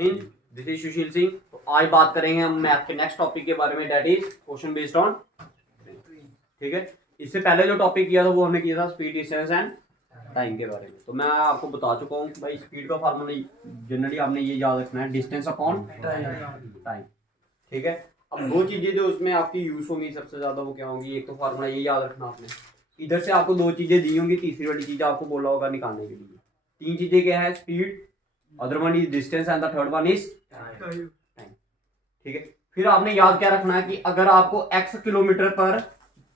This is Sushil Singh. तो आज बात करेंगे हम मैथ के नेक्स्ट टॉपिक के बारे में, that is question based on. ठीक है, इससे पहले जो टॉपिक किया था वो हमने किया था स्पीड, डिस्टेंस एंड टाइम के बारे में। तो मैं आपको बता चुका हूँ कि भाई स्पीड का फार्मूला जनरली आपने ये याद रखना है, डिस्टेंस अपॉन टाइम। ठीक है, अब दो चीजें जो उसमें आपकी यूज होंगी सबसे ज्यादा वो क्या होंगी, एक तो फार्मूला ये याद रखना आपने, इधर से आपको दो चीजें दी होंगी, तीसरी वाली चीज आपको बोला होगा निकालने के लिए। तीन चीजें क्या है, speed, other one is distance and the third one is time. ठीक है, फिर आपने याद क्या रखना है कि अगर आपको x किलोमीटर पर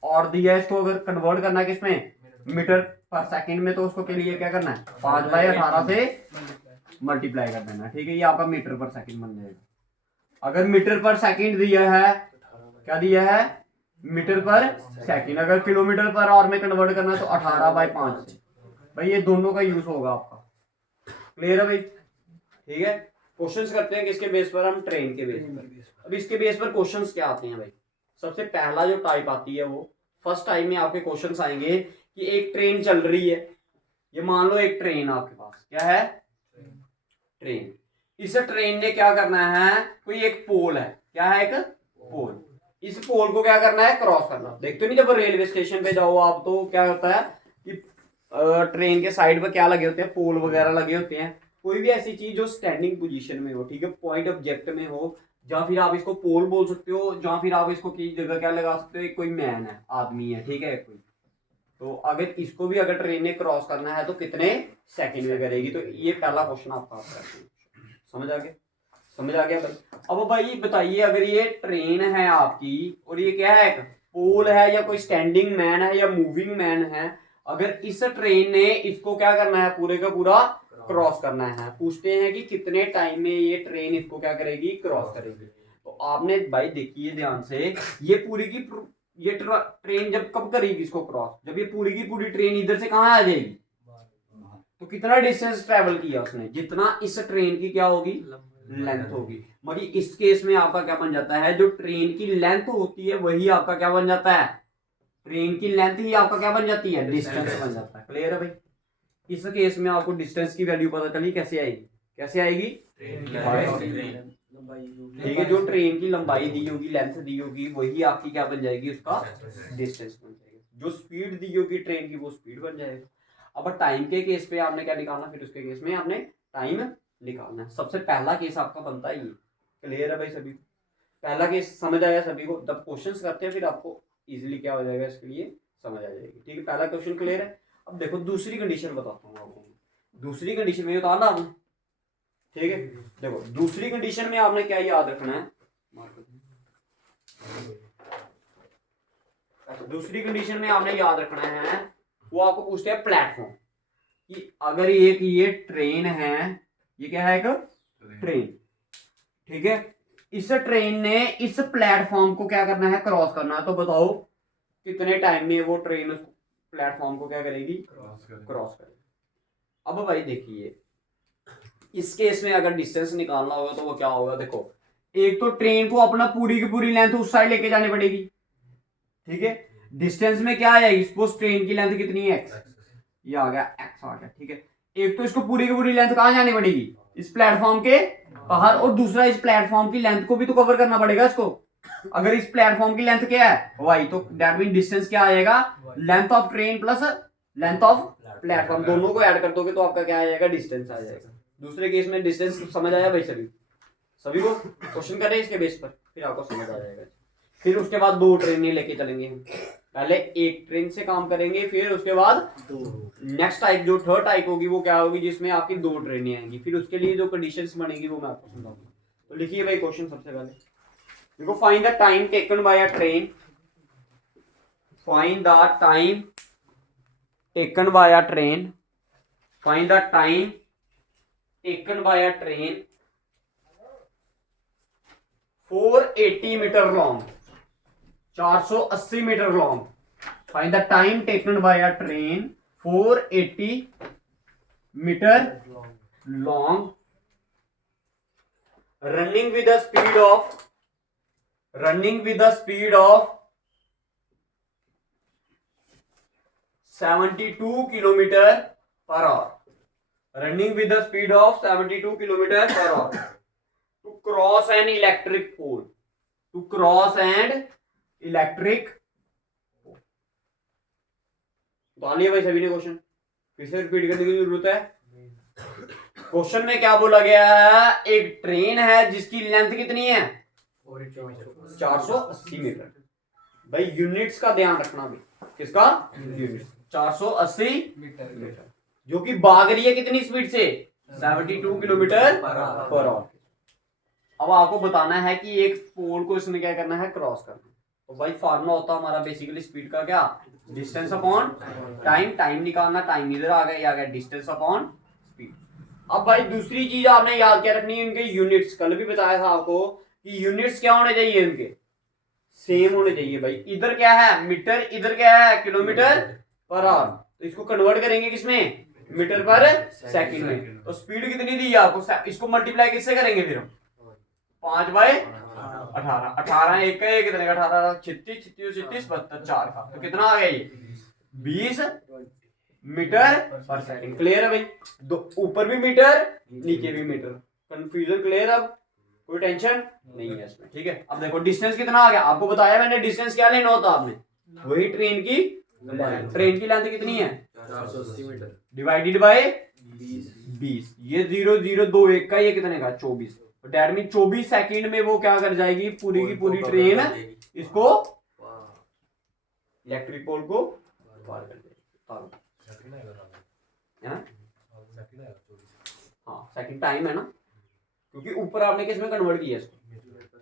और दिया है, इसको अगर कन्वर्ट करना है किसमें, मीटर पर सेकंड में, तो उसको के लिए क्या करना है, 5/18 से मल्टीप्लाई कर देना। ठीक है, ये आपका मीटर पर सेकंड बन जाएगा। अगर मीटर पर सेकंड दिया है, क्या दिया है, मीटर पर सेकंड, अगर किलोमीटर पर आवर में कन्वर्ट करना है तो 18/5 से। भाई ये दोनों का यूज होगा आपका, क्लियर है भाई। ठीक है, क्वेश्चंस करते हैं किसके बेस पर, हम ट्रेन के बेस पर। अब इसके बेस पर क्वेश्चंस क्या आते हैं भाई, सबसे पहला जो टाइप आती है वो फर्स्ट टाइप में आपके क्वेश्चंस आएंगे कि एक ट्रेन चल रही है, ये मान लो एक ट्रेन आपके पास क्या है, ट्रेन। इस ट्रेन ने क्या करना है, कोई एक पोल है, क्या है, एक पोल। इस पोल को क्या करना है, क्रॉस करना। देखते नहीं जब रेलवे स्टेशन पे जाओ आप तो क्या होता है कि ट्रेन के साइड पर क्या लगे होते हैं, पोल वगैरह लगे होते हैं। कोई भी ऐसी चीज जो स्टैंडिंग पोजीशन में हो, ठीक है, पॉइंट ऑब्जेक्ट में हो, या फिर आप इसको पोल बोल सकते हो, या फिर आप इसको किसी जगह क्या लगा सकते हो, कोई मैन है, आदमी है, ठीक है कोई। तो अगर इसको भी अगर ट्रेन ने क्रॉस करना है तो कितने सेकंड में करेगी। तो ये पहला क्वेश्चन आपका आता है, समझ आ गया, समझ आ गया भाई। अब भाई बताइए, अगर ये ट्रेन है आपकी और ये क्या है, एक पोल है, या कोई स्टैंडिंग मैन है, या मूविंग मैन है, अगर इस ट्रेन ने इसको क्या करना है, पूरे का पूरा क्रॉस करना है, पूछते हैं कि कितने टाइम में ये ट्रेन इसको क्या करेगी, क्रॉस करेगी। तो आपने भाई देखिए ध्यान से, ये पूरी की ये ट्रेन जब कब करेगी इसको क्रॉस, जब ये पूरी की पूरी ट्रेन इधर से कहां आ जाएगी, तो कितना डिस्टेंस ट्रेवल किया उसने, जितना इस ट्रेन की क्या होगी, लेंथ होगी। मगर इस केस में आपका क्या बन जाता है, जो ट्रेन की लेंथ होती है वही आपका क्या बन जाता है, ट्रेन की लेंथ ही आपका क्या बन जाती है, डिस्टेंस बन जाता है। क्लियर है भाई। इस केस में आपको डिस्टेंस की वैल्यू पता चली, कैसे आएगी, कैसे आएगी, ठीक है, जो ट्रेन की लंबाई दी होगी, लेंथ दी होगी, वही आपकी क्या बन जाएगी, उसका डिस्टेंस बन जाएगा। जो स्पीड दी होगी ट्रेन की वो स्पीड बन जाएगा। अब टाइम के केस पे आपने क्या निकालना, फिर उसके केस में आपने टाइम निकालना है। सबसे पहला केस आपका बनता है ये। क्लियर है भाई सभी, पहला केस समझ आया सभी को। जब क्वेश्चंस करते हैं फिर आपको इजीली क्या हो जाएगा, इसके लिए समझ आ जाएगी। ठीक है, पहला क्वेश्चन क्लियर है। अब देखो दूसरी कंडीशन बताता हूँ आपको। दूसरी कंडीशन में उतारना आपने, ठीक है, देखो दूसरी कंडीशन में आपने क्या याद रखना है, दूसरी कंडीशन में आपने याद रखना है, वो आपको पूछते हैं प्लेटफॉर्म, कि अगर एक ये ट्रेन है, ये क्या है, एक ट्रेन, ठीक है, इस ट्रेन ने इस प्लेटफॉर्म को क्या करना है, क्रॉस करना है। तो बताओ कितने टाइम में वो ट्रेन उस प्लेटफॉर्म को क्या करेगी, क्रॉस करेगी। अब भाई देखिए, इस केस में अगर डिस्टेंस निकालना होगा तो वो क्या होगा, देखो एक तो ट्रेन को अपना पूरी की पूरी लेंथ उस साइड लेके जानी पड़ेगी, ठीक है। डिस्टेंस में क्या आएगी, सपोज ट्रेन की लेंथ कितनी है, x, ये आ गया x आ गया, ठीक है। एक तो इसको पूरी की पूरी लेंथ कहां जानी पड़ेगी, इस प्लेटफॉर्म के बाहर, और दूसरा इस प्लेटफॉर्म की लेंथ को भी तो कवर करना पड़ेगा इसको। अगर इस प्लेटफॉर्म की लेंथ क्या है, y, तो दैट मीन डिस्टेंस क्या आएगा, length of train plus length of platform, दोनों को ऐड कर दोगे तो आपका क्या आ जाएगा, डिस्टेंस आ जाएगा। दूसरे केस में डिस्टेंस समझ आया भाई सभी, सभी को क्वेश्चन करें इसके बेस पर, फिर आपको समझ आ जाएगा। फिर उसके बाद दो ट्रेनें लेके चलेंगे हम, पहले एक ट्रेन से काम करेंगे, फिर उसके बाद नेक्स्ट टाइप जो थर्ड टाइप होगी वो क्या होगी, जिसमें आपकी दो ट्रेनें आएंगी। फिर उसके लिए जो कंडीशंस बनेगी वो मैं आपको समझाऊंगा। तो लिखिए भाई क्वेश्चन सबसे पहले, देखो find the time taken by a train, find the time taken by a train, find the time taken by a train 480 metre long, 480 metre long. Find the time taken by a train 480 metre long, running with the speed of 72 kilometre per hour, running with the speed of 72 kilometre per hour. Cross an electric pole, to cross and electric. बता लिया भाई सभी ने question, फिर से repeat करने की जरूरत है? क्वेश्चन में क्या बोला गया है, एक ट्रेन है जिसकी लेंथ कितनी है 480 मीटर। भाई यूनिट्स का ध्यान रखना भी, किसका? यूनिट्स। 480 मीटर, जो कि भाग रही है कितनी स्पीड से 72 किलोमीटर पर आवर। अब आपको बताना है कि एक पोल को इसने क्या करना है, क्रॉस करना। तो भाई फार्मूला होता है हमारा बेसिकली स्पीड का क्या, डिस्टेंस अपॉन टाइम। टाइम निकालना, टाइम इधर आ गया, ये आ गया डिस्टेंस अपॉन स्पीड। अब भाई दूसरी चीज आपने याद क्या रखनी है, इनके यूनिट्स। कल भी बताया था आपको कि यूनिट्स क्या होने चाहिए, इनके सेम होने चाहिए। भाई इधर क्या है मीटर, इधर क्या है किलोमीटर पर आवर, तो इसको कन्वर्ट करेंगे किसमें, मीटर पर सेकंड में। तो स्पीड कितनी दी है आपको, इसको मल्टीप्लाई किससे करेंगे फिर हम, 5/18। 18 एक का एक कितने का, 18 36 36 36 72 4 का, तो कितना आ गया ये 20 मीटर पर सेकंड। क्लियर है भाई? दो ऊपर भी मीटर नीचे भी मीटर, कंफ्यूजन क्लियर? अब कोई टेंशन नहीं है इसमें, ठीक है। अब देखो डिस्टेंस कितना आ गया, आपको बताया मैंने डिस्टेंस क्या लेना होता आपने, वही ट्रेन की लेंथ। ट्रेन की लेंथ कितनी है 480 मीटर डिवाइडेड बाय 20। ये 0 0 2 1 का, ये कितने का 24। तो दैट मीन 24 सेकंड में वो क्या कर जाएगी, पूरी की पूरी ट्रेन इसको इलेक्ट्रिक पोल को पार कर जाएगी। हाँ सेकंड टाइम है ना, क्योंकि ऊपर आपने किस में कन्वर्ट किया इसको,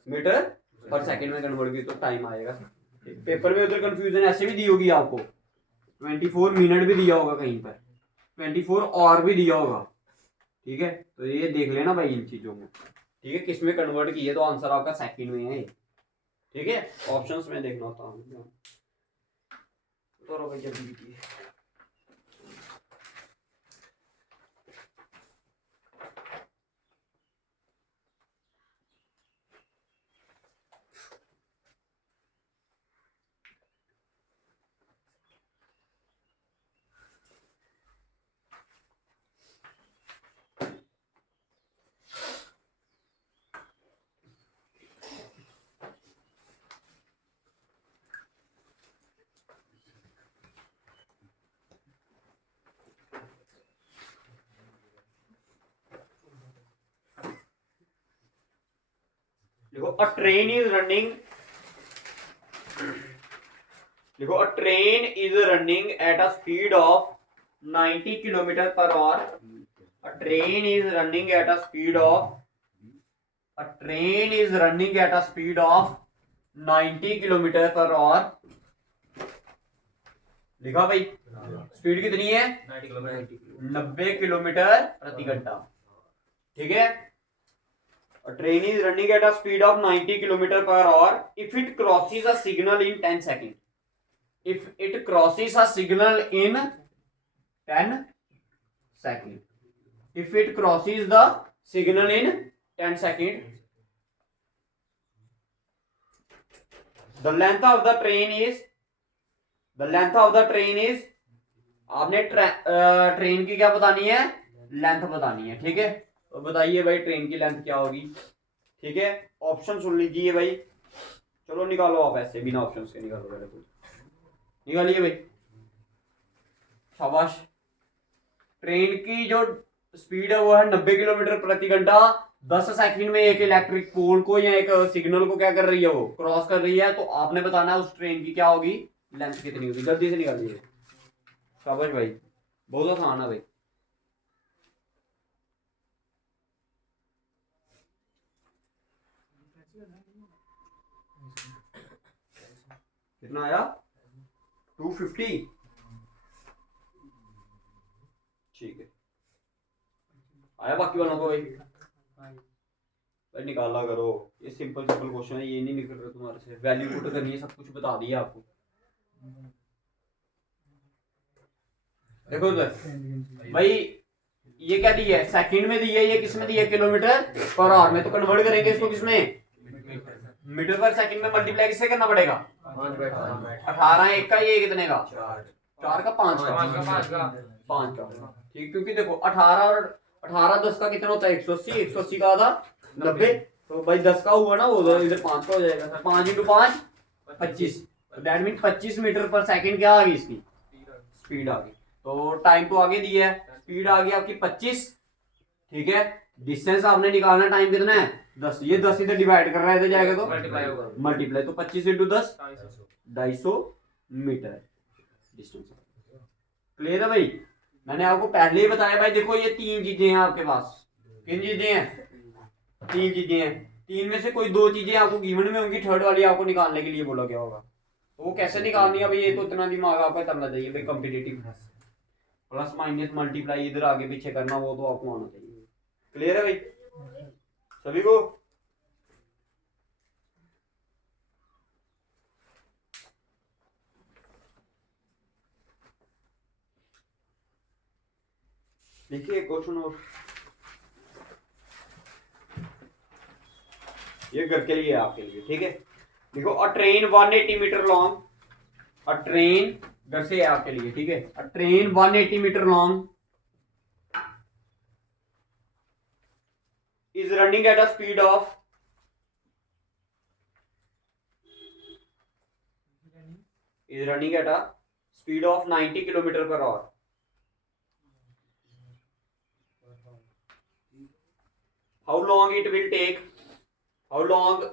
मीटर पर सेकंड में कन्वर्ट किया, तो टाइम आएगा। पेपर में उधर कंफ्यूजन ऐसे भी दी होगी आपको, 24 मिनट भी दिया होगा कहीं पर, 24 और भी दिया होगा, ठीक है। तो ये देख लेना भाई इन चीजों में, ठीक है, किस में कन्वर्ट किया, तो आंसर आपका सेकंड में है, ठीक है। ऑप्शंस में देखना होता है तो भाई जल्दी कीजिए। देखो अ ट्रेन इज रनिंग, देखो a train is running at a speed of 90 kilometre per our. A train is running at a speed of, a train is running at a speed of 90 kilometre per our. लिखा भाई, speed कितनी है 90 kilometre प्रति घंटा, ठीक है। A train is running at a speed of 90 km per hour if it crosses a signal in 10 seconds. If it crosses a signal in 10 seconds. If it crosses the signal in 10 seconds. The length of the train is, the length of the train is, आपने train की क्या बतानी है, length बतानी है, ठीक है। तो बताइए भाई ट्रेन की लेंथ क्या होगी, ठीक है। ऑप्शन सुन लीजिए भाई, चलो निकालो आप, ऐसे बिना ऑप्शन के निकालो, पहले तो निकालिए भाई, शाबाश। ट्रेन की जो स्पीड है वो है 90 किलोमीटर प्रति घंटा। 10 सेकंड में एक इलेक्ट्रिक पोल को या एक सिग्नल को क्या कर रही है, वो क्रॉस कर रही है। तो आपने बताना है उस ट्रेन की क्या होगी, लेंथ कितनी होगी, जल्दी से निकालिए। शाबाश भाई, बहुत आसान है भाई। कितना आया 250, ठीक है। आया बाकी वालों को भाई, भाई निकाला करो, ये सिंपल सिंपल क्वेश्चन है, ये नहीं निकल रहा तुम्हारे से। वैल्यू पुट करनी है, सब कुछ बता दिया आपको। देखो इधर भाई, ये क्या दी है, सेकंड में दी है, ये किस में दी है, किलोमीटर पर आवर में। तो कन्वर्ट करेंगे इसको किसमें, मीटर पर सेकंड में मल्टीप्लाई किससे करना पड़ेगा, 18 एक का, ये कितने का 4 का 5 का, ठीक। क्योंकि देखो 18 और 18 10 का कितना होता है 180, 180 का आधा 90, तो भाई 10 का हुआ ना, वो इधर 5 का हो जाएगा। 5 इंटू 5 25, दैट मीन 25 मीटर पर सेकंड क्या आ गई इसकी स्पीड आ गई। तो टाइम तो आगे दिया है, स्पीड आ गई आपकी 25, ठीक है। डिस्टेंस आपने निकालना, टाइम कितना है 10, ये 10 इधर डिवाइड कर रहा है, इधर जाएगा तो मल्टीप्लाई होगा, मल्टीप्लाई। तो 25 इंटू 10 250 मीटर डिस्टेंस। क्लियर है भाई? मैंने आपको पहले ही बताया भाई, देखो ये 3 चीजें हैं आपके पास। किन चीजें हैं? 3 चीजें हैं। 3 में से कोई 2 चीजें आपको गिवन में होंगी, थर्ड वाली आपको निकालने के लिए बोला गया होगा। तो वो कैसे निकालनी है भाई, ये तो इतना दिमाग आपका करना चाहिए भाई। कॉम्पिटिटिव प्लस माइनस मल्टीप्लाई इधर आगे पीछे करना, वो तो आपको आना चाहिए। क्लियर है भाई सभी को? देखिए क्वेश्चन और ये घर के लिए आपके लिए, ठीक है। देखो, a train 180 metre long, a train घर से है आपके लिए, ठीक है। A train 180 metre long is running at a speed of is running at a speed of 90 kilometer per hour. How long it will take? How long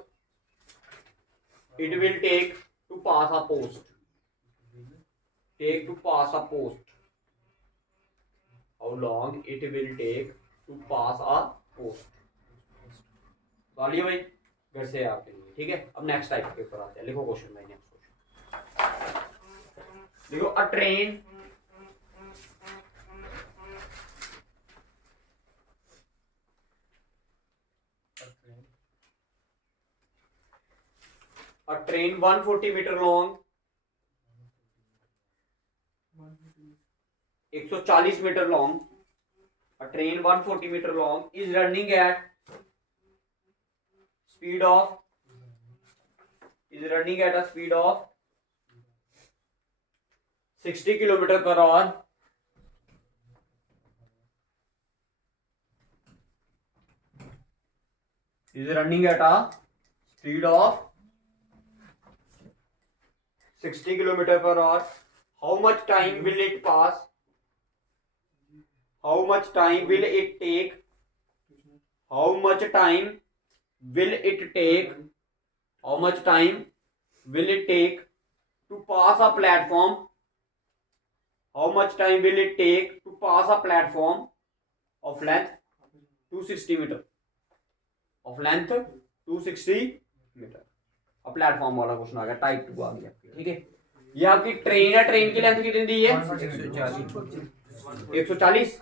it will take to pass a post? Take to pass a post. How long it will take to pass a post? भाई घर से आपके लिए, ठीक है। अब next type के ऊपर आते हैं, लिखो क्वेश्चन भाई। नेक्स्ट क्वेश्चन देखो, a train a train 140 metre long, 140 metre long, a train 140 metre long is running at speed of is running at a speed of 60 kilometer per hour. Is running at a speed of 60 kilometer per hour. How much time will it pass? How much time will it take? How much time will it take? How much time will it take to pass a platform? How much time will it take to pass a platform of length 260 meter? Of length 260 meter. अब platform वाला question आ गया, type 2 आ गया, ठीक है। ये आपकी train है, train की लेंथ कितनी दी है 140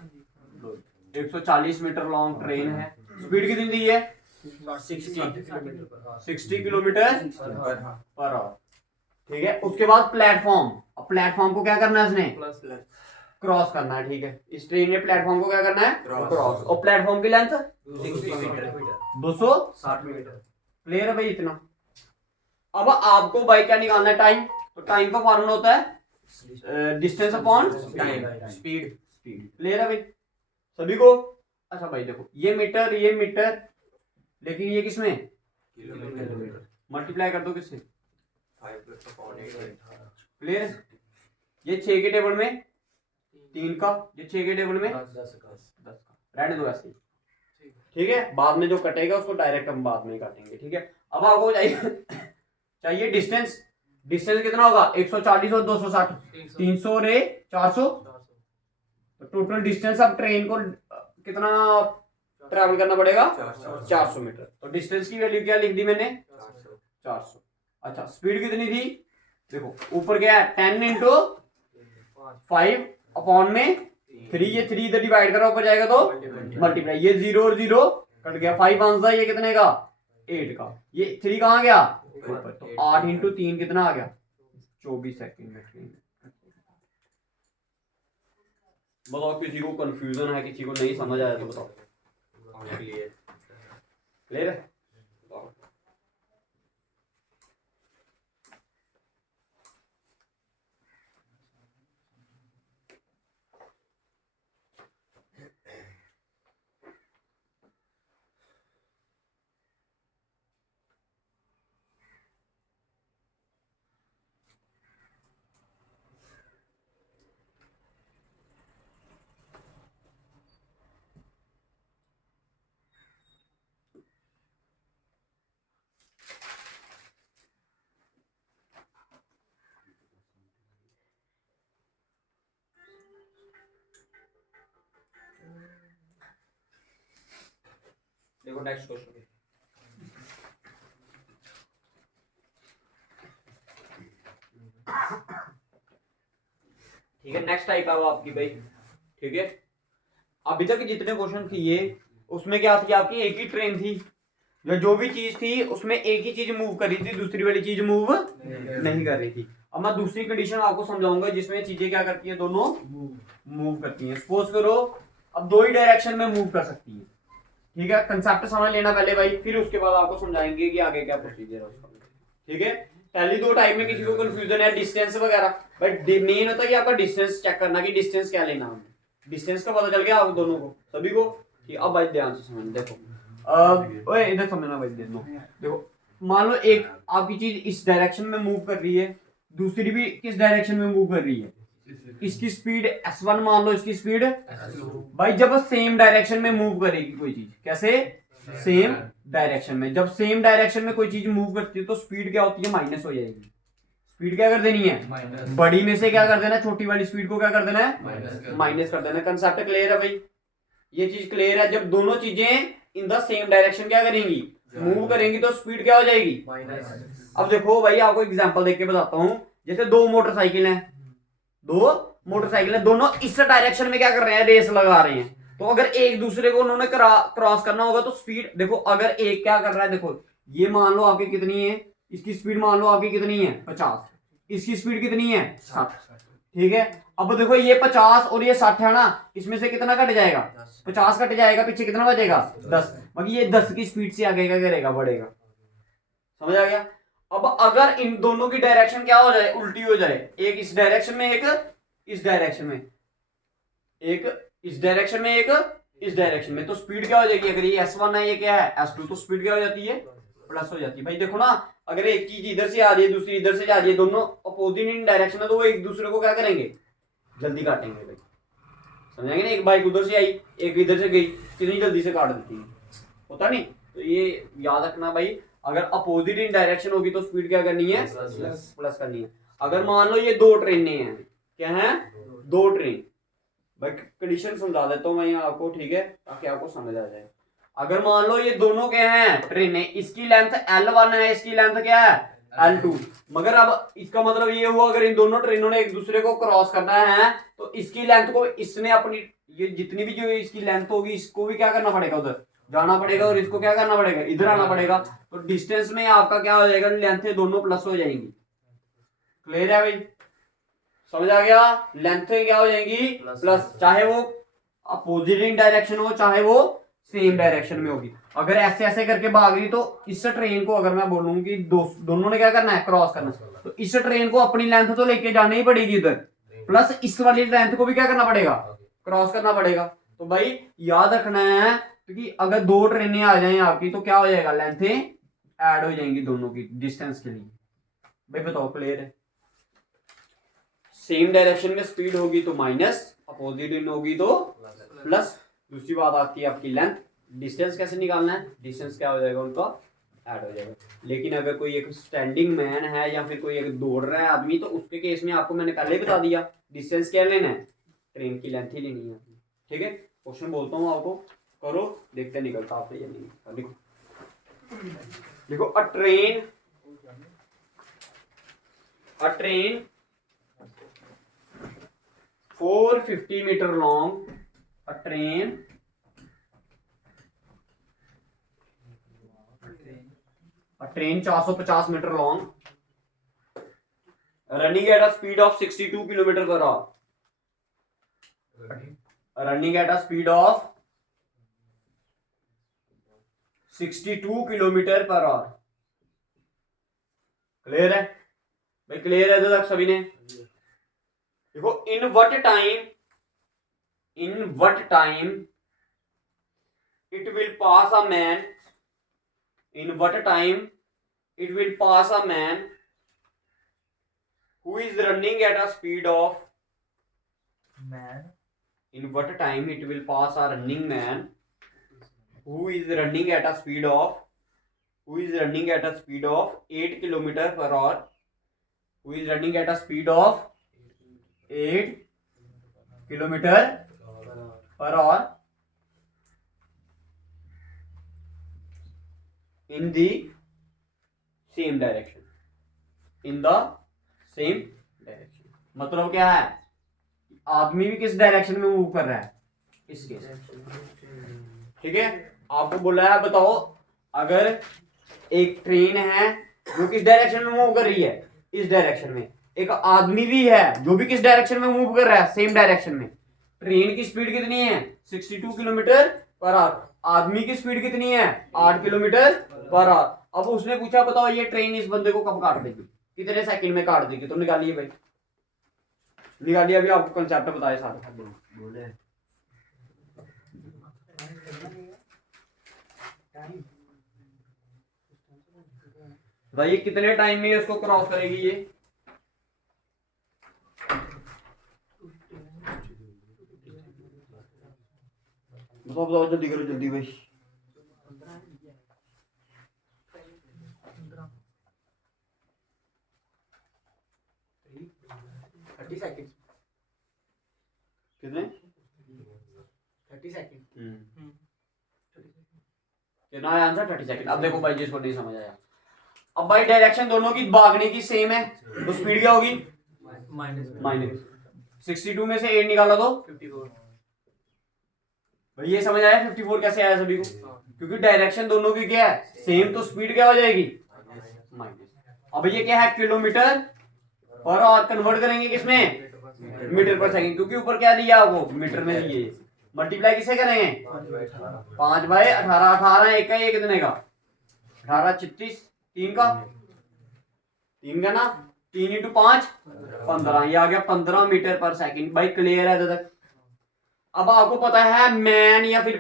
140 मीटर लॉन्ग ट्रेन है। स्पीड कितनी दी है 60 किलोमीटर पर आवर, ठीक है। उसके बाद प्लेटफॉर्म, अब प्लेटफॉर्म को क्या करना है इसने क्रॉस करना है, ठीक है। इस ट्रेन ने प्लेटफॉर्म को क्या करना है क्रॉस, और प्लेटफॉर्म की लेंथ 260 मीटर। क्लियर है भाई इतना? अब आपको भाई क्या निकालना है टाइम, तो टाइम का फॉर्मूला होता है distance upon time, speed. Clear है भाई सभी को? अच्छा भाई देखो, ये मीटर, लेकिन ये किसमें किलोमीटर, मल्टीप्लाई कर दो किससे 5 क्लियर? ये 6 के टेबल में 3 का, ये 6 के टेबल में 10 का, रहने दो ऐसे, ठीक है। बाद में जो कटेगा उसको डायरेक्ट हम बाद में काटेंगे, ठीक है। अब आपको चाहिए डिस्टेंस, डिस्टेंस कितना होगा 140 और 260 300 और 400, तो टोटल डिस्टेंस अब ट्रेन को कितना ट्रैवल करना पड़ेगा 400 मीटर। तो डिस्टेंस की वैल्यू क्या लिख दी मैंने 400। अच्छा, स्पीड कितनी थी देखो, ऊपर क्या है 10 इंटू 5 अपॉन में 3, ये 3 इधर डिवाइड करा ऊपर जाएगा तो मल्टीप्लाई, ये 0 और 0 कट गया, 5 आंसर, ये कितने का 8 का, ये 3 कहाँ गया ऊपर, तो 8 इंटू 3 कितना आ गया 24 सेकंड में ट्रेन। बताओ किसी को कंफ्यूजन है, किसी को नहीं समझ आया तो बताओ। क्लियर है? देखो नेक्स्ट क्वेश्चन। ठीक है, नेक्स्ट टाइप है वो आपकी भाई। ठीक है, अभी तक जितने क्वेश्चन किए उसमें क्या थी आपकी, एक ही ट्रेन थी, जो भी चीज थी उसमें एक ही चीज मूव कर रही थी, दूसरी वाली चीज मूव नहीं कर रही थी। अब मैं दूसरी कंडीशन आपको समझाऊंगा जिसमें चीजें क्या करती है, दोनों मूव करती हैं। सपोज करो अब दो ही डायरेक्शन में मूव कर सकती है। ठीक है, कंसेप्ट समझ लेना पहले भाई, फिर उसके बाद आपको समझाएंगे कि आगे क्या प्रोसीजर है उसका। ठीक है, पहली दो टाइप में किसी को कंफ्यूजन है, डिस्टेंस वगैरह, बट मेन होता है कि आपका डिस्टेंस चेक करना कि डिस्टेंस क्या लेना है। डिस्टेंस का पता चल गया आप दोनों को, सभी को। कि अब भाई ध्यान से समझ, देखो ओए इधर समझना भाई, देखो मान लो एक आपकी चीज इस डायरेक्शन में मूव कर रही है, दूसरी भी किस डायरेक्शन में मूव कर रही है, इसकी स्पीड s1 मान लो, इसकी स्पीड भाई जब सेम डायरेक्शन में मूव करेगी कोई चीज, कैसे, सेम डायरेक्शन में, जब सेम डायरेक्शन में कोई चीज मूव करती है तो स्पीड क्या होती है, माइनस हो जाएगी। स्पीड क्या कर देनी है, बड़ी में से क्या कर देना है, छोटी वाली स्पीड को क्या कर देना है, माइनस कर देना है। कंसेप्ट क्लियर है भाई, ये चीज क्लियर है। जब दोनों चीजें इन द सेम डायरेक्शन क्या करेंगी, मूव करेंगी, तो स्पीड क्या हो जाएगी, माइनस। अब देखो भाई आपको एग्जांपल देख के बताता हूं, जैसे दो मोटरसाइकिल हैं, दो मोटरसाइकिल है, दोनों इस डायरेक्शन में क्या कर रहे हैं, रेस लगा रहे हैं। तो अगर एक दूसरे को उन्होंने क्रॉस करना होगा तो स्पीड देखो, अगर एक क्या कर रहा है, देखो ये मान लो आपकी कितनी है, इसकी स्पीड मान लो आपकी कितनी है 50, इसकी स्पीड कितनी है 60। ठीक है, अब देखो ये 50 और ये 60 है ना, इसमें से कितना कट जाएगा, 50 कट जाएगा, पीछे कितना बचेगा 10। बाकी ये 10 की स्पीड से आगे क्या करेगा, बढ़ेगा। समझ आ गया। अब अगर इन दोनों की डायरेक्शन क्या हो जाए, उल्टी हो जाए, एक इस डायरेक्शन में, एक इस डायरेक्शन में, एक इस डायरेक्शन में, एक इस डायरेक्शन में, तो स्पीड क्या हो जाएगी, अगर ये s1 है, ये क्या है s2, तो स्पीड क्या हो जाती है, प्लस हो जाती है। भाई देखो ना, अगर एक चीज इधर से आ रही है, दूसरी इधर से जा रही है, दोनों अपोजिट इन डायरेक्शन है, तो वो एक दूसरे को क्या करेंगे, जल्दी काटेंगे भाई। समझेंगे ना, एक बाइक उधर से आई, एक इधर से गई, कितनी जल्दी से काट देती है, होता नहीं। तो ये याद रखना भाई, अगर अपोजिट इन डायरेक्शन होगी तो स्पीड क्या करनी है, प्लस करनी है। अगर मान लो ये दो ट्रेनें हैं, क्या है, दो ट्रेन, भाई कंडीशन समझा देता हूँ मैं यहाँ आपको, ठीक है, ताकि आपको समझ आ जाए। अगर मान लो ये दोनों क्या हैं, ट्रेनें, इसकी लेंथ L1 है, इसकी लेंथ क्या है L2, मगर अब इसका मतलब ये हुआ अगर इन दोनों ट्रेनों ने एक दूसरे को क्रॉस करना है तो इसकी लेंथ को इसने अपनी, ये जितनी भी जो इसकी लेंथ होगी इसको भी क्या करना पड़ेगा, उधर जाना पड़ेगा, और इसको क्या करना पड़ेगा, इधर आना पड़ेगा। तो डिस्टेंस में आपका क्या हो जाएगा, लेंथ दोनों प्लस हो जाएंगी। क्लियर है भाई, समझ आ गया, लेंथ क्या हो जाएंगी प्लस, चाहे वो अपोजिट डायरेक्शन हो, चाहे वो सेम डायरेक्शन में होगी। अगर ऐसे ऐसे करके भाग रही तो इस ट्रेन को अगर मैं बोलूँ कि दोनों ने क्या करना है, क्रॉस करना है, तो इस ट्रेन को अपनी लेंथ तो लेके जानी ही पड़ेगी उधर, प्लस इस वाली लेंथ को भी क्या करना पड़ेगा, क्रॉस करना पड़ेगा। तो भाई याद रखना है, क्योंकि अगर दो ट्रेनें आ जाएं आपकी तो क्या हो जाएगा, लेंथें ऐड हो जाएंगी दोनों की डिस्टेंस के लिए। भाई बताओ क्लियर है। सेम डायरेक्शन में स्पीड होगी तो माइनस, अपोजिट इन होगी तो प्लस। दूसरी बात आती है आपकी लेंथ, डिस्टेंस कैसे निकालना है, डिस्टेंस क्या हो जाएगा उनका, ऐड हो जाएगा। लेकिन अगर कोई एक स्टैंडिंग मैन है या फिर कोई एक दौड़ रहा है आदमी, तो उसके केस में आपको मैंने पहले ही बता दिया, डिस्टेंस क्या लेना है, ट्रेन की लेंथ ही लेनी है। ठीक है, क्वेश्चन बोलता हूँ आपको, करो, देखते निकलता आपसे या नहीं। लिखो लिखो, अ train 450 meter long, a train 450 meter long, running at a speed of 62 kilometer per hour, running at a speed of 62 kilometer per hour। Clear है भाई, क्लियर है तक सभी ने। देखो इन what time it will pass a man, in what time it will pass a man who is running at a speed of man, in what time it will pass a running man who is running at a speed of 8 kilometer per hour, who is running at a speed of 8 kilometer per hour in the same direction, in the same direction. मतलब क्या है, आदमी भी किस direction में move कर रहा है, इस केस। ठीक है, आपको बोला है बताओ अगर एक ट्रेन है जो किस डायरेक्शन में मूव कर रही है, इस डायरेक्शन में, एक आदमी भी है जो भी किस डायरेक्शन में मूव कर रहा है, सेम डायरेक्शन में। ट्रेन की स्पीड कितनी है 62 किलोमीटर पर आवर, आदमी की स्पीड कितनी है 8 किलोमीटर पर आवर। अब उसने पूछा बताओ ये ट्रेन इस बंदे को कब काट देगी, कितने सेकंड में काट देगी, तो निकालिए भाई, निकालिए। अभी आपको कंसेप्ट बताया सारा। भाई ये कितने टाइम में इसको क्रॉस करेगी ये, बताओ जल्दी करो जल्दी भाई। 30 सेकंड, कितने 30 सेकंड। कितना है आंसर 30 सेकंड। अब देखो भाई जिसको नहीं समझ आया, अब भाई डायरेक्शन दोनों की भागने की सेम है, तो स्पीड क्या होगी माइनस 62 में से 8 निकाला तो 54। भाई ये समझ आया 54 कैसे आया सभी को, क्योंकि डायरेक्शन दोनों की क्या है सेम, तो स्पीड क्या हो जाएगी माइनस। अब ये क्या है किलोमीटर पर आवर, कन्वर्ट करेंगे किसमें मीटर पर सेकंड, क्योंकि ऊपर क्या दिया आपको मीटर में दिए, मल्टीप्लाई किसे करेंगे 5/18, 18 एक का ये कितने का 18 36, 3 का ना 3 × 5 15, ये आ गया 15 मीटर पर सेकंड। भाई क्लियर है तक। अब आपको पता है मैन या फिर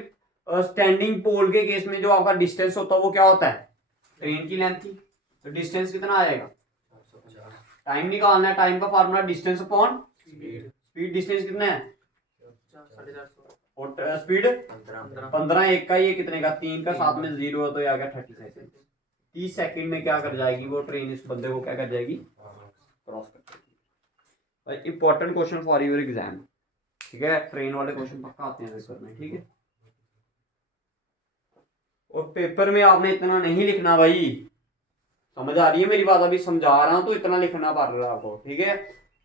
स्टैंडिंग पोल के केस में जो आपका डिस्टेंस होता है वो क्या होता है ट्रेन की लेंथ की, तो डिस्टेंस कितना आएगा, टाइम निकालना है, टाइम का formula distance upon speed, distance कितना है 450 और स्पीड 15, एक का ये कितने का 3 का, साथ में 0 है तो ये आ गया 30 सेकंड। 30 सेकंड में क्या कर जाएगी वो ट्रेन, इस बंदे को क्या कर जाएगी क्रॉस कर जाएगी। भाई important question for your exam, ठीक है, ट्रेन वाले क्वेश्चन पक्का आते हैं पेपर में, ठीक है। और पेपर में आपने इतना नहीं लिखना भाई, समझ आ रही है मेरी बात, अभी समझा रहा हूं तो इतना लिखना पड़ रहा है आपको, ठीक है।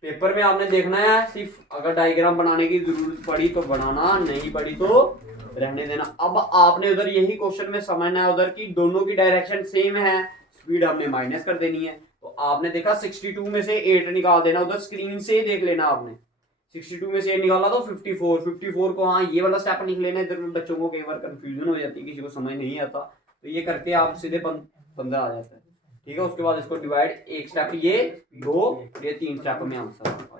पेपर में आपने देखना है सिर्फ अगर डायग्राम बनाने की जरूरत पड़ी तो बनाना, नहीं पड़ी तो रहने देना। अब आपने उधर यही क्वेश्चन में समझना है उधर की दोनों की डायरेक्शन सेम है, स्पीड हमने माइनस कर देनी है। तो आपने देखा 62 में से 8 निकाल देना, उधर स्क्रीन से ही देख लेना आपने, 62 में से 8 निकाला तो 54 को, हाँ ये वाला स्टेप लिख लेना। इधर बच्चों को कई बार कंफ्यूजन हो जाती है, किसी को समझ नहीं आता, तो ये करके आप सीधे 15 आ जाता है, ठीक है। उसके बाद इसको डिवाइड, एक स्टेप ये 2 ये 3 स्टेप में आंसर।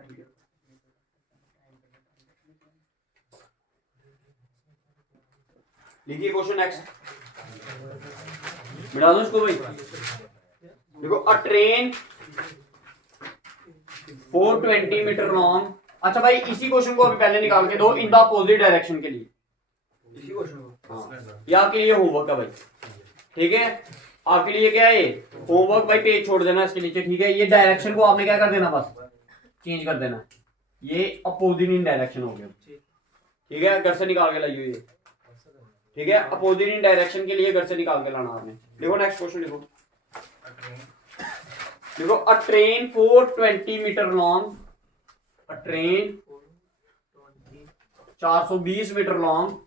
लिखिए क्वेश्चन नेक्स्ट, मिटा दो इसको भाई। देखो अ ट्रेन 420 मीटर लॉन्ग, अच्छा भाई इसी क्वेश्चन को अभी पहले निकाल के दो इन द अपोजिट डायरेक्शन के लिए, इसी क्वेश्चन को, हाँ ये आपके लिए होमवर्क है भाई, ठीक है। आपके लिए क्या है ये होमवर्क भाई, पेज छोड़ देना इसके नीचे, ठीक है। ये डायरेक्शन को आपने क्या कर देना, बस चेंज कर देना, ये अपोजिट इन डायरेक्शन हो गया, ठीक है। घर से निकाल के लाइए ये, ठीक है, अपोजिट इन डायरेक्शन के लिए घर से निकाल के लाना आपने। देखो नेक्स्ट क्वेश्चन लिखो, देखो a train 420 metre long, a train 420 metre long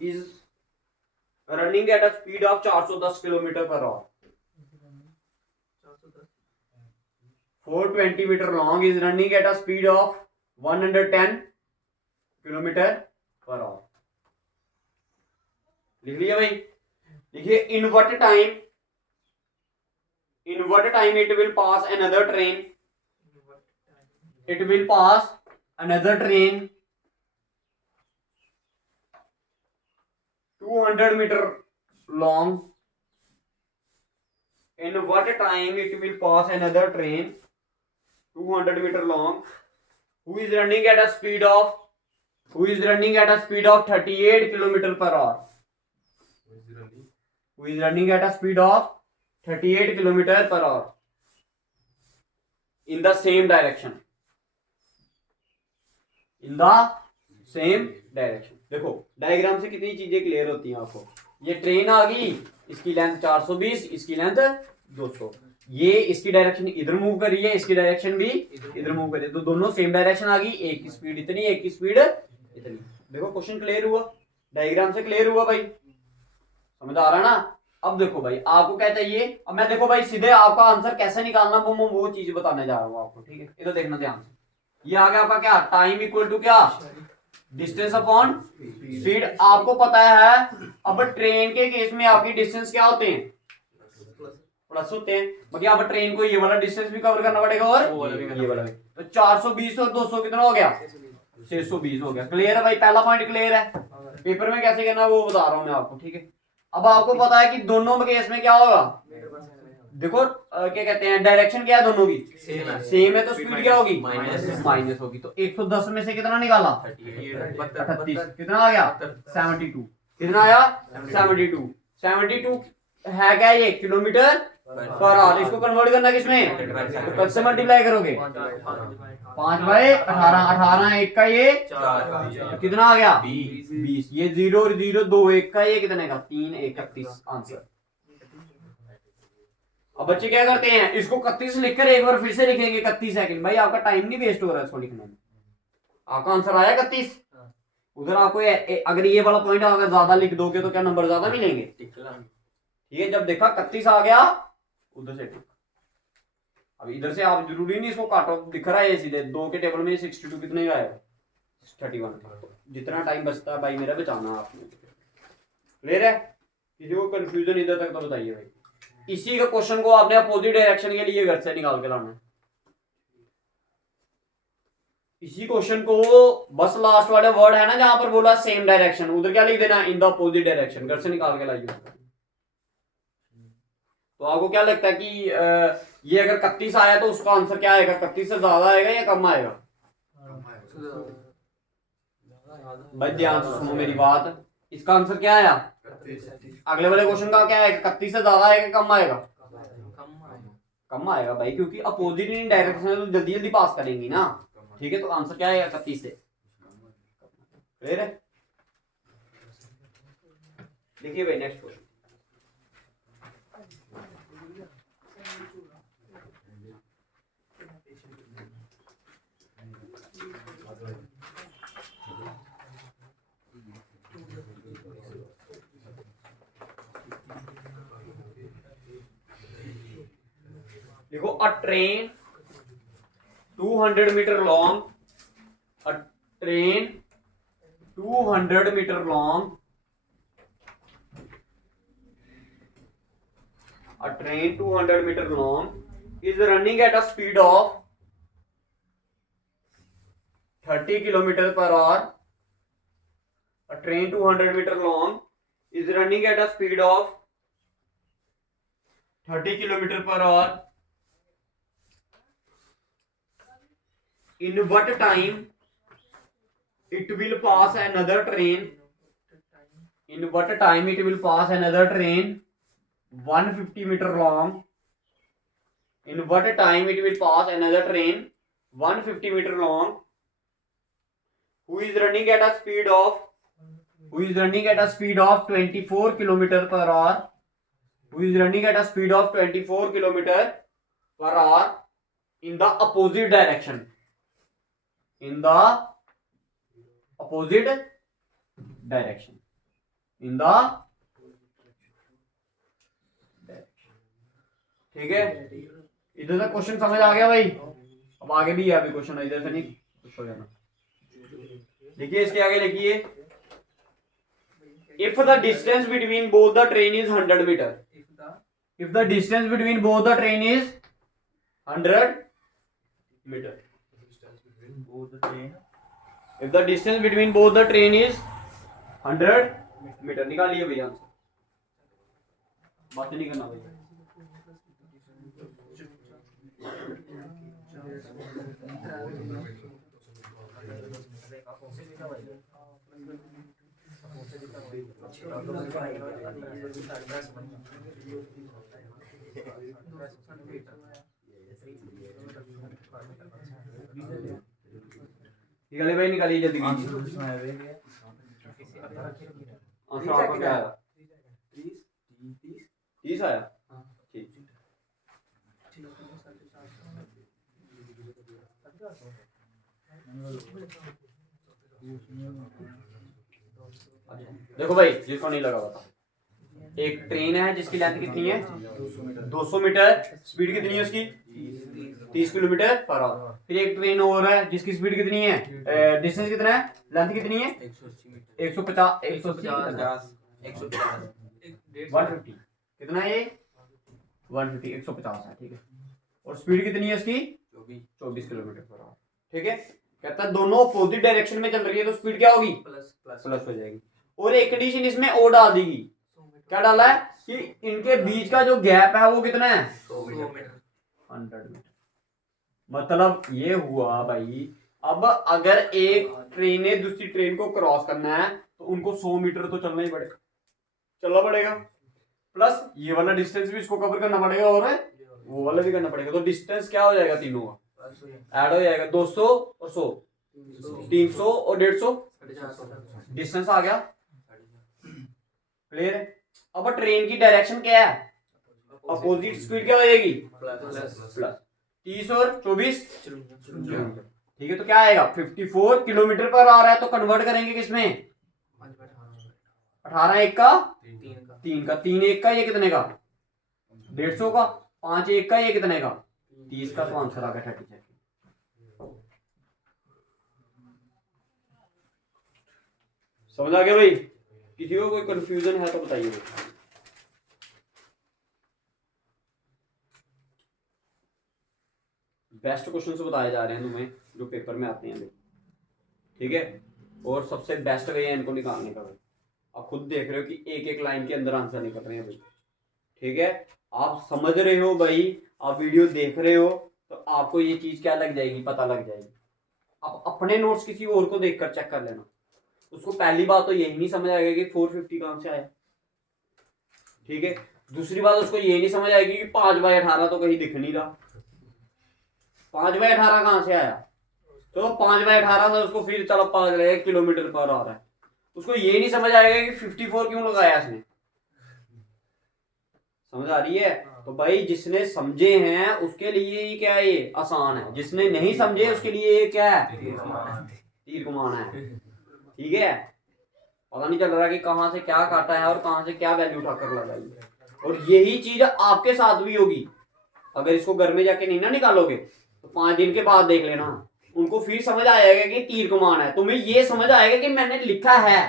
is running at a speed of 410 kilometre per hour. 420 metre long is running at a speed of 110 kilometre per hour. लिख लिया भाई, लिखिए in what time, in what time it will pass another train, it will pass another train 200 meter long, in what time it will pass another train 200 meter long who is running at a speed of 38 kilometer per hour, who is running at a speed of 38 kilometre per our in the same direction, in the same direction. देखो diagram से कितनी चीजें clear होती हैं आपको, ये train आ गई, इसकी लेंथ 420, इसकी लेंथ 200। ये इसकी डायरेक्शन इधर मूव कर रही है, इसकी डायरेक्शन भी इधर मूव कर रही है, तो दोनों सेम डायरेक्शन आ गई। एक की स्पीड इतनी, एक की स्पीड इतनी। देखो क्वेश्चन क्लियर हुआ, डायग्राम से क्लियर हुआ भाई, समझ आ रहा ना। अब देखो भाई आपको क्या चाहिए, अब मैं देखो भाई सीधे आपका आंसर कैसे निकालना वो चीज बताने जा रहा हूँ आपको, ठीक है। ये तो देखना ध्यान से। ये आ गया आपका क्या, टाइम इक्वल टू क्या, डिस्टेंस अपॉन स्पीड। आपको पता है अब ट्रेन के केस में आपकी डिस्टेंस क्या होते हैं, प्लस होते हैं, बाकी अब ट्रेन को ये वाला डिस्टेंस भी कवर करना पड़ेगा और ये वाला भी। तो 420 और 200 कितना हो गया, 620 हो गया। क्लियर है भाई, पहला पॉइंट क्लियर है। पेपर में कैसे करना वो बता रहा हूं मैं आपको, ठीक है। अब आपको पता है कि दोनों केस में क्या होगा, देखो क्या कहते हैं, डायरेक्शन क्या है दोनों की, सेम है, तो स्पीड क्या होगी, माइनस होगी। तो 110 में से कितना निकाला, 38, कितना आ गया 72, कितना आया 72। 72 है क्या ये, किलोमीटर पर आवर। इसको कन्वर्ट करना किसमें, तो कब से मल्टीप्लाई करोगे, 5 बाय 18, 18 एक का ये कितना आ गया 20, ये 0 और 0 2 एक का ये कितने का 3, 31 आंसर। अब बच्चे क्या करते हैं, इसको 31 लिखकर एक बार फिर से लिखेंगे 31 सेकंड। भाई आपका टाइम नहीं वेस्ट हो रहा है इसको लिखने में, आपका आंसर आया 31। उधर आपको अगर ये वाला पॉइंट अगर ज्यादा लिख दोगे तो क्या नंबर ज्यादा मिलेंगे, ठीक है। जब देखा 31 आ गया उधर से ठीक। अब इधर से आप जरूरी नहीं इसको काटो, दिख रहा है सीधे 2 के टेबल में 62 कितने का आएगा 31। जितना टाइम बचता है भाई मेरा बचाना आपने, क्लियर है। किसी को कंफ्यूजन इधर तक तो बताइए भाई। इसी का क्वेश्चन को आपने अपोजिट डायरेक्शन के लिए घर से निकाल के लाना है। इसी क्वेश्चन को बस लास्ट वाले वर्ड है ना जहां पर बोला सेम डायरेक्शन, उधर क्या लिख देना, इन द अपोजिट डायरेक्शन, घर से निकाल के लाइए। तो आपको क्या लगता है कि ये अगर 31 आया तो उसका आंसर क्या आएगा, 31 से ज्यादा आएगा या कम आएगा। भाई ध्यान से सुनो मेरी बात, इसका आंसर क्या आया, अगले वाले क्वेश्चन का क्या आएगा, 31 से ज्यादा आएगा कम आएगा, कम आएगा भाई, क्योंकि अपोजिट इन डायरेक्शन तो जल्दी जल्दी पास करेंगी ना, ठीक है। तो आंसर क्या आएगा 31 से, क्लियर है। देखिए भाई नेक्स्ट क्वेश्चन, देखो a train 200 metre long, a train 200 metre long, a train 200 meter long is running at a speed of 30 kilometer per hour. A train 200 meter long is running at a speed of 30 kilometer per hour. In what time it will pass another train? In what time it will pass another train 150 meter long? In what time it will pass another train 150 meter long? Who is running at a speed of 24 kilometer per hour? Who is running at a speed of 24 kilometer per hour in the opposite direction? In the opposite direction. In the ठीक है, इधर तक question समझ आ गया भाई। अब आगे भी है अभी क्वेश्चन, इधर से नहीं कुछ हो जाना। देखिए इसके आगे लिखिए, if the distance between both the train is 100 meter, if the distance between both the train is 100 meter, if the distance between both the train is 100 meter, निकालिए भैया आंसर, बात नहीं करना भैया। निकालिए भाई, निकालिए जल्दी कीजिए। आंसर आपका क्या आया, 30 आया। हाँ। ठीक। देखो भाई, जिसको नहीं लगा पता, एक ट्रेन है जिसकी लेंथ कितनी है 200 मीटर, स्पीड कितनी है उसकी 30 किलोमीटर पर आवर। फिर एक ट्रेन और है जिसकी स्पीड कितनी है, डिस्टेंस कितना है, लेंथ कितनी है 150 150 कितना है ये 150 150 है, ठीक है। और स्पीड कितनी है इसकी 24 किलोमीटर पर आवर, ठीक है। कहता है दोनों अपोजिट डायरेक्शन में चल रही है तो स्पीड क्या होगी प्लस हो जाएगी। और एक कंडीशन इसमें और डाल देगी, क्या डाला है कि इनके बीच का जो गैप है वो कितना है 100 मीटर। मतलब ये हुआ भाई, अब अगर एक ट्रेन ने दूसरी ट्रेन को क्रॉस करना है तो उनको 100 मीटर तो चलना ही पड़ेगा, चलना पड़ेगा, प्लस ये वाला डिस्टेंस भी इसको कवर करना पड़ेगा और वो वाला भी करना पड़ेगा। तो डिस्टेंस क्या हो जाएगा, तीनों का ऐड हो जाएगा, 200 और 100 300 और 150 डिस्टेंस आ गया, क्लियर है। अब ट्रेन की डायरेक्शन क्या है, अपोजिट स्पीड क्या हो जाएगी प्लस 30 और 24 ठीक है। तो क्या आएगा 54 किलोमीटर पर आ रहा है, तो कन्वर्ट करेंगे किसमें 18 एक का 3 का 3 एक का ये कितने का 150 का, 5 एक का ये कितने का 30 का, तो आंसर आ गया 36। समझ आ गया भाई, किसी को कोई कंफ्यूजन है तो बताइए। बेस्ट क्वेश्चन बताए जा रहे हैं तुम्हें जो पेपर में आते हैं, ठीक है। और सबसे बेस्ट वे है इनको निकालने का भाई, आप खुद देख रहे हो कि एक एक लाइन के अंदर आंसर निकल रहे हैं भाई, ठीक है। आप समझ रहे हो भाई, आप वीडियो देख रहे हो तो आपको ये चीज क्या लग जाएगी, पता लग जाएगी। आप अपने नोट्स किसी और को देखकर चेक कर लेना, उसको पहली बात तो यही नहीं समझ आएगा कि 450 कहां से आया, ठीक है। दूसरी बात उसको ये नहीं समझ आएगी कि 5/18 तो कहीं दिख नहीं रहा, 5/18 कहां से आया, तो 5/18 से उसको फिर चलो 5 किलोमीटर पर आ रहा है, उसको ये नहीं समझ आएगा कि 54 क्यों लगाया इसने। समझ आ रही है। तो भाई जिसने समझे हैं उसके लिए ही क्या है ये आसान है, जिसने नहीं समझे उसके लिए ये क्या है तीर घुमाना है, ठीक है। पता नहीं चल रहा कि कहां से क्या काटा है और कहां से क्या वैल्यू उठाकर लगाई। और यही चीज आपके साथ भी होगी, अगर इसको घर में जाके नहीं ना निकालोगे तो 5 दिन के बाद देख लेना, उनको फिर समझ आएगा कि तीर कमान है, तुम्हें ये समझ आएगा कि मैंने लिखा है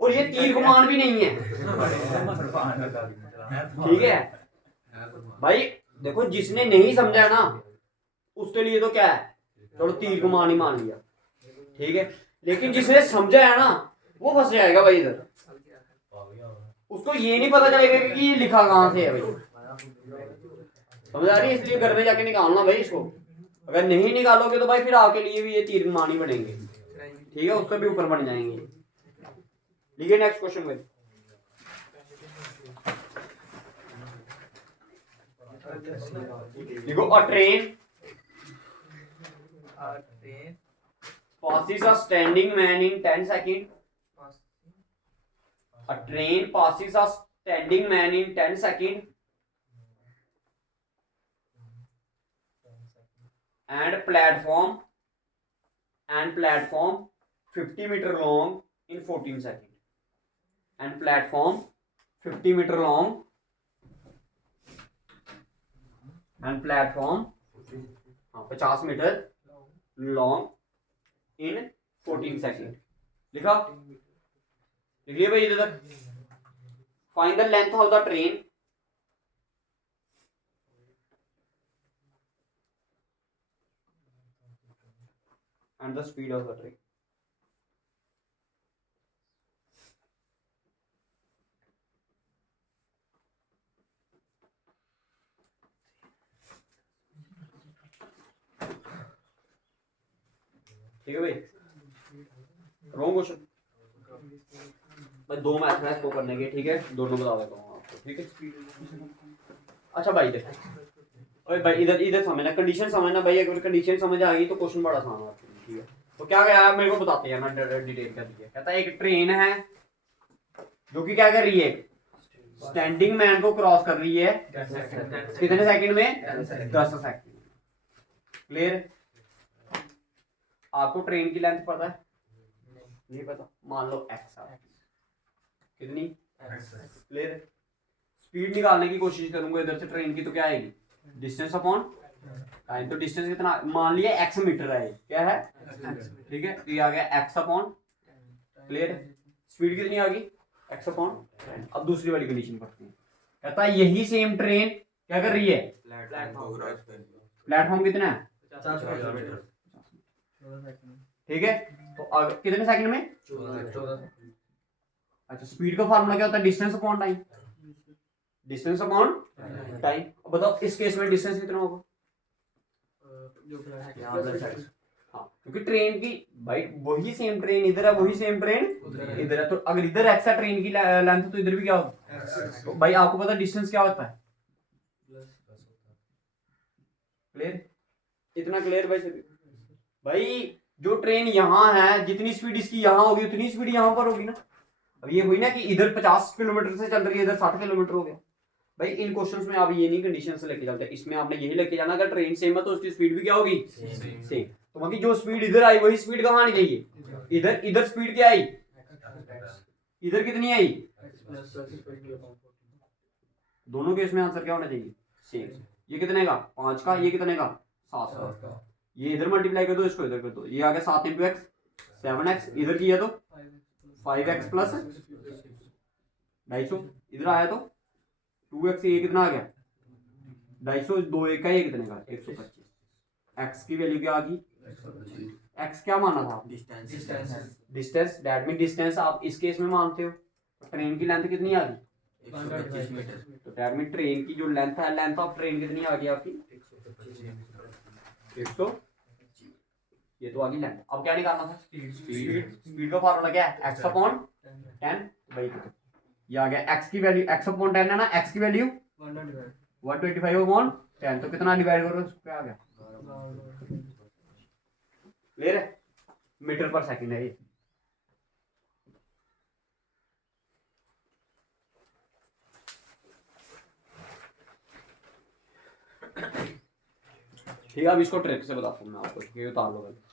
और ये तीर कमान भी नहीं है, ठीक है भाई। देखो जिसने नहीं समझा ना उसके लिए तो क्या है, चलो तीर कमान ही मान लिया, ठीक है। लेकिन जिसने समझा है ना वो फंस जाएगा भाई इधर, उसको ये नहीं पता चलेगा कि ये लिखा कहां से है भाई। समझ आ रही है, इसलिए घर में जाके निकालना भाई इसको, अगर नहीं निकालोगे तो भाई फिर आपके लिए भी ये तीर कमान ही बनेंगे, ठीक है, उससे भी ऊपर बन जाएंगे। लिखिए नेक्स्ट क्वेश्चन भाई। देखो a train passes a standing man in 10 seconds. A train passes a standing man in 10 seconds and platform 50 meter long in 14 seconds and platform 50 meter long and platform 50 metre long in 14 second. लिखा, लिखिए भाई इधर तक। Find the length of the train and the speed of the train. ठीक है भाई, wrong question भाई, 2 math है इसको करने के, ठीक है, दोनों बता देता हूँ आपको, ठीक है। अच्छा भाई देखो, अरे भाई इधर समझना, कंडीशन समझना भाई, अगर कंडीशन समझ आ गई तो क्वेश्चन बड़ा आसान है, ठीक है। तो क्या गया मेरे को बताते हैं, मैं डिटेल कर दिया। कहता है एक ट्रेन है जो कि क्या कर रही है स्टैंडिंग मैन को क्रॉस कर रही है कितने सेकंड में? 10 सेकंड। क्लियर? आपको ट्रेन की लेंथ पता है? नहीं पता? मान लो x कितनी? क्लियर? स्पीड निकालने की कोशिश करूंगा इधर से ट्रेन की, तो क्या आएगी? Distance upon time. तो डिस्टेंस कितना? मान लिया x मीटर है, क्या है? ठीक है, तो ये आ गया x अपॉन। क्लियर? स्पीड कितनी आ गई? x upon. अब दूसरी वाली कंडीशन पढ़ते हैं। कहता है यही सेम ट्रेन क्या कर रही है? प्लेटफॉर्म कितना है? 50 मीटर। ठीक है, तो कितने सेकंड में? 14। अच्छा, स्पीड का फार्मूला क्या होता है? Distance upon time. Distance upon time. अब बताओ इस केस में डिस्टेंस कितना होगा? हाँ, क्योंकि ट्रेन की भाई वही सेम ट्रेन इधर है, वही सेम ट्रेन इधर है, तो अगर इधर एक्स है ट्रेन की लेंथ, तो इधर भी क्या होगा? तो भाई आपको पता डिस्टेंस क्या होता है? क्लियर? इतना क्लियर भाई सभी? भाई जो ट्रेन यहाँ है, जितनी स्पीड इसकी यहाँ होगी उतनी स्पीड यहाँ पर होगी ना। अब ये हुई ना कि इधर 50 किलोमीटर से चल रही है, इधर 60 किलोमीटर हो गया। भाई इन क्वेश्चंस में आप ये नहीं कंडीशन से लेके जाते, इसमें आपने यही लेके जाना, अगर ट्रेन सेम है तो उसकी स्पीड भी क्या होगी? सेम। तो बाकी जो स्पीड इधर आई वही स्पीड कहाँ आनी चाहिए? इधर। इधर स्पीड क्या आई? इधर कितनी आई? दोनों केस में आंसर क्या होना चाहिए? सेम। ये कितने का? 5 का। ये कितने का? 7 का। ये इधर मल्टीप्लाई कर दो, इसको इधर कर दो, ये आ गया 7 इंटू एक्स 7x। इधर किया तो 5x प्लस 250। इधर आया तो 2x। ये कितना आ गया? 250। 2 1 का ये कितने का? 125। x की वैल्यू क्या आ गई? x क्या माना था? डिस्टेंस। दैट मीन डिस्टेंस आप इस केस में मानते हो। ट्रेन की लेंथ कितनी आ गई? 125 मीटर। तो दैट मीन ट्रेन की जो लेंथ है, लेंथ ऑफ ट्रेन कितनी आ गई आपकी? 100। ये तो आ गई लेंथ। अब क्या निकालना था? स्पीड का फार्मूला क्या है? x upon 10। भाई ये आ गया x की वैल्यू, x अपॉन 10 है ना, x की वैल्यू 125 अपॉन 10। तो कितना डिवाइड करो, क्या आ गया? क्लियर है? मीटर पर सेकंड है ये। ठीक है, अब इसको ट्रिक से बताता हूँ मैं आपको, ये उतार लो पहले।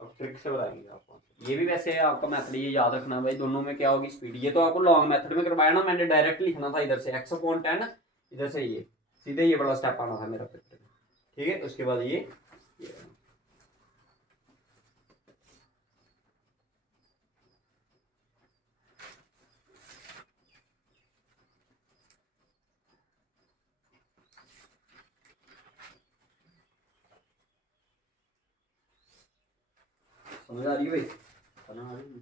अब ट्रिक से बताएंगे आपको। ये भी वैसे आपका मेथड ये याद रखना भाई, दोनों में क्या होगी स्पीड। ये तो आपको लॉन्ग मेथड में करवाया ना, मैंने डायरेक्ट लिखना था इधर से x अपॉन 10, इधर से ये सीधे ये बड़ा स्टेप आना था मेरा पेपर में। ठीक है, उसके बाद ये समझ आ रही है भाई? समझ आ रही है?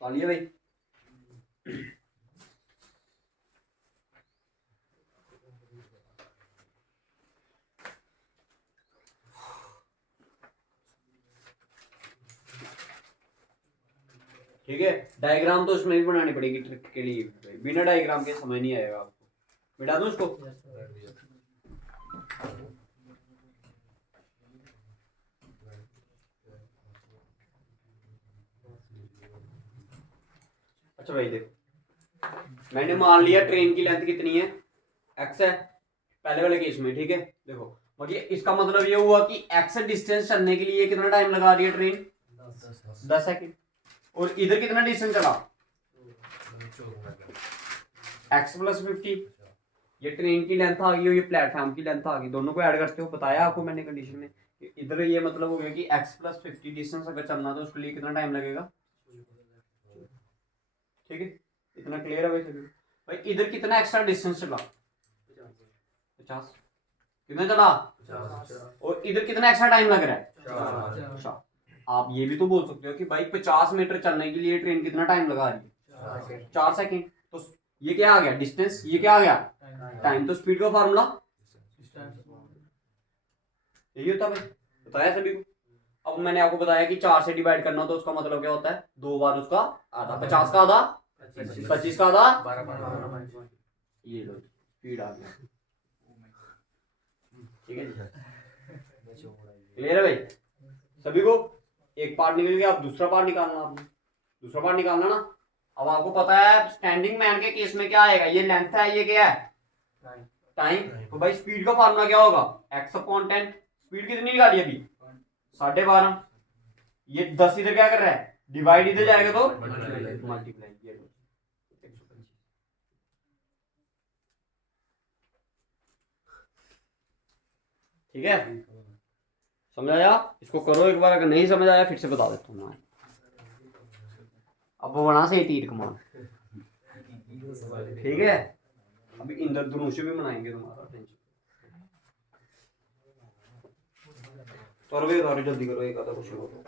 तालिया भाई। ठीक है, डायग्राम तो उसमें भी बनानी पड़ेगी ट्रिक के लिए, बिना डायग्राम के समझ नहीं आएगा आपको। बिठा दूं उसको? अच्छा भाई देख, मैंने मान लिया ट्रेन की लेंथ कितनी है? x है पहले वाले केस में। ठीक है, देखो मतलब इसका मतलब ये हुआ कि x डिस्टेंस चलने के लिए कितना टाइम लगा रही है ट्रेन? 10 सेकंड। और इधर कितना डिस्टेंस चला? x plus 50। ये ट्रेन की लेंथ आ गई और ये प्लेटफॉर्म की लेंथ आ गई, दोनों को ऐड करते हो। बताया आपको मैंने कंडीशन में इधर ये मतलब हो गया कि x प्लस 50 डिस्टेंस अगर चलना तो उसके लिए कितना टाइम लगेगा, ठीक है। इतना क्लियर है भाई सभी? भाई इधर कितना एक्स्ट्रा डिस्टेंस चला, 50, कितना चला, और इधर कितना एक्स्ट्रा टाइम लग रहा है, 4। आप ये भी तो बोल सकते हो कि भाई 50 मीटर चलने के लिए ट्रेन कितना टाइम लगा रही है, 4 सेकेंड। तो ये क्या आ गया डिस्टेंस, ये क्या आ गया टाइम। तो स्पीड का फार्मूला यही होता है भाई, बताया सभी को। अब मैंने आपको बताया कि 4 से डिवाइड करना तो उसका मतलब क्या होता है, 2 बार उसका आधा, 50 का आधा, 25 का आधा, ये लो स्पीड आ गया, ठीक है जी। क्लियर है भाई सभी को? एक पार्ट निकल गया, अब दूसरा पार्ट निकालना आपने, दूसरा पार्ट निकालना ना। अब आपको पता है स्टैंडिंग मैन के केस में क्या आएगा, ये लेंथ है, ये क्या है टाइम। तो भाई स्पीड का फार्मूला क्या होगा, x/10। स्पीड कितनी निकाली अभी, 12.5। ये 10 इधर क्या कर रहा है, डिवाइड इधर जाएगा तो मल्टीप्लाई, ठीक है। समझ आया? इसको करो एक बार, अगर नहीं समझ आया फिर से बता देता हूँ मैं। अब वो बना से तीर कमान, ठीक है। अभी इंद्रधनुष भी बनाएंगे तुम्हारा, टेंशन। तो जल्दी करो, एक आधा क्वेश्चन हो।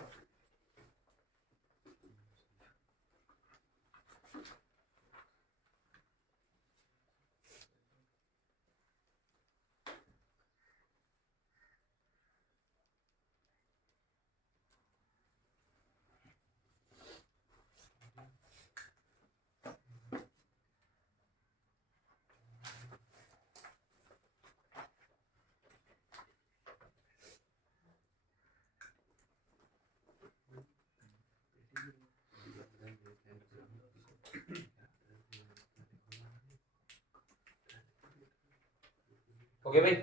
ओके भाई,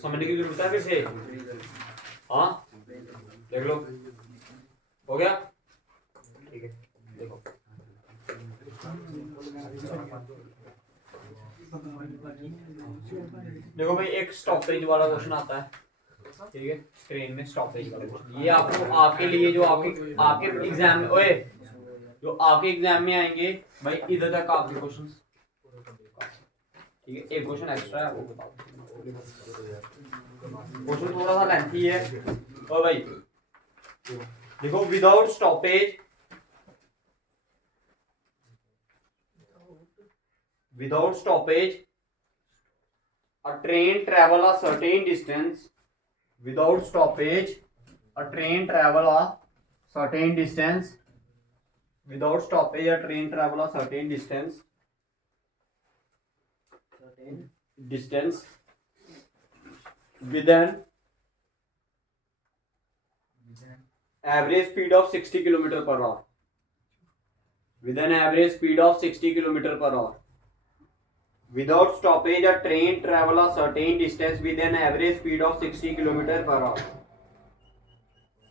समझने की जरूरत है फिर से? हाँ देख लो, हो गया, ठीक है। देखो देखो भाई, एक स्टॉपेज वाला क्वेश्चन आता है, ठीक है। ट्रेन में स्टॉपेज वाला क्वेश्चन, ये आपको आपके लिए जो आपके आपके एग्जाम में, ओए जो आपके एग्जाम में आएंगे भाई, इधर तक आपके क्वेश्चन, ठीक है। एक क्वेश्चन एक्स्ट्रा है, वो बताओ। क्वेश्चन थोड़ा सा लेंथी है और भाई देखो, without stoppage, without stoppage a train travel a certain distance, without stoppage a train travel a certain distance, without stoppage a train travel a certain distance with an average speed of 60 km per hour, with an average speed of 60 km per hour. Without stoppage, a train travel a certain distance with an average speed of 60 km per hour.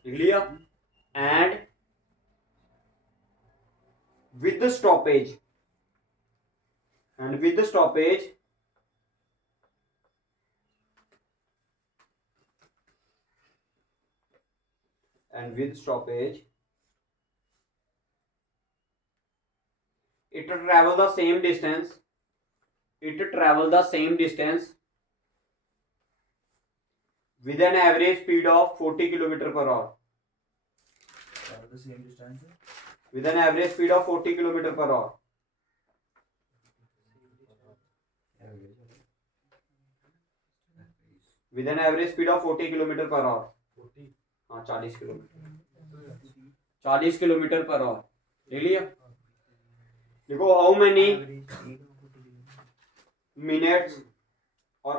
Clear? And with the stoppage, and with the stoppage, and with stoppage, it travel the same distance. It travel the same distance with an average speed of 40 km per hour. The same distance. With an average speed of 40 km per hour. With an average speed of 40 km per hour. हाँ 40 kilometre, 40 kilometre per our, ले लिया। देखो how many minutes or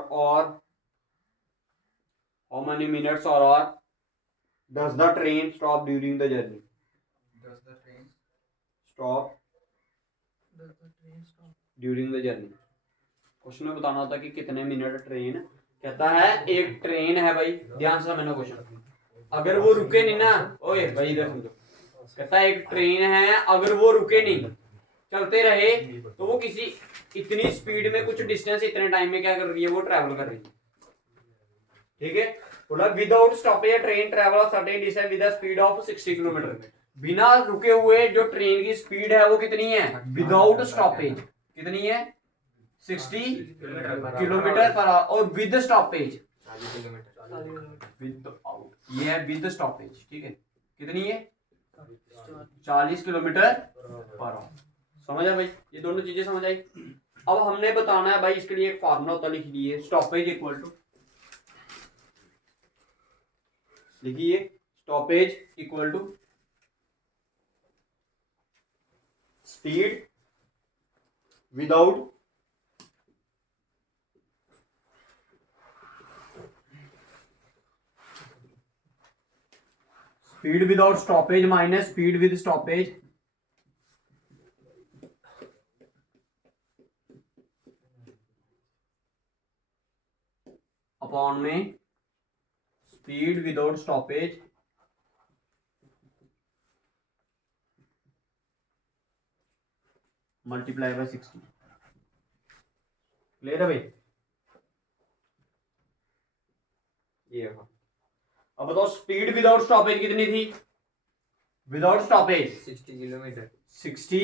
how many minutes or hour does the train stop during the journey? Does the train Stop during the journey. Question में बताना होता कि कितने minute train, कहता है एक ट्रेन है भाई, ध्यान से समझना क्वेश्चन। अगर वो रुके नहीं ना, ओए भाई इधर सुन, कहता है एक ट्रेन है, अगर वो रुके नहीं, चलते रहे, तो वो किसी इतनी स्पीड में कुछ डिस्टेंस इतने टाइम में क्या कर रही है, वो ट्रैवल कर रही है। ठीक है, बोला without stoppage train travel certain distance with the speed of 60 kilometre. बिना रुके हुए जो ट्रेन की स्पीड है वो कितनी है विदाउट स्टॉपेज, कितनी है 60 किलोमीटर पर आवर, और विद स्टॉपेज 40 ये है विद स्टॉपेज, ठीक है, कितनी है 40 किलोमीटर पर आवर। समझ आ भाई, ये दोनों चीजें समझ आई। अब हमने बताना है भाई, इसके लिए एक फार्मूला होता है, लिख लीजिए स्टॉपेज इक्वल टू, लिखिए stoppage equal to speed without stoppage minus speed with stoppage upon में speed without stoppage multiply by 60। Clear है भाई, ये अब बताओ स्पीड विदाउट स्टॉपेज कितनी थी, without stoppage 60 kilometre 60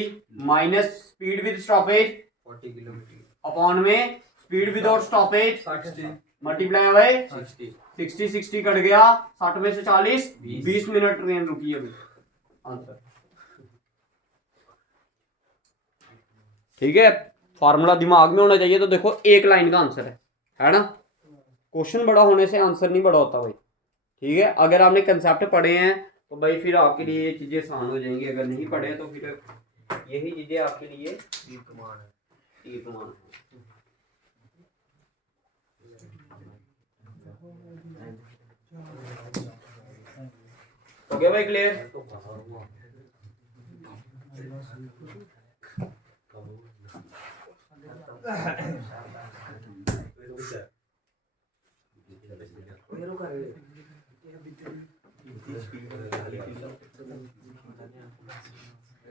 minus speed with stoppage 40 kilometre upon में speed without stoppage 60 multiply by 60 60 cut गया, 60 में से 40 20 मिनट ट्रेन रुकी है अभी। आंसर ठीक है, फार्मूला दिमाग में होना चाहिए। तो देखो एक लाइन का आंसर है ना, क्वेश्चन बड़ा होने से आंसर नहीं बड़ा होता भाई, ठीक है। अगर आपने कंसेप्ट पढ़े हैं तो भाई फिर आपके लिए ये चीजें आसान हो जाएंगी, अगर नहीं पढ़े तो फिर यही चीजें आपके लिए तीर कमान है। हो गया भाई क्लियर?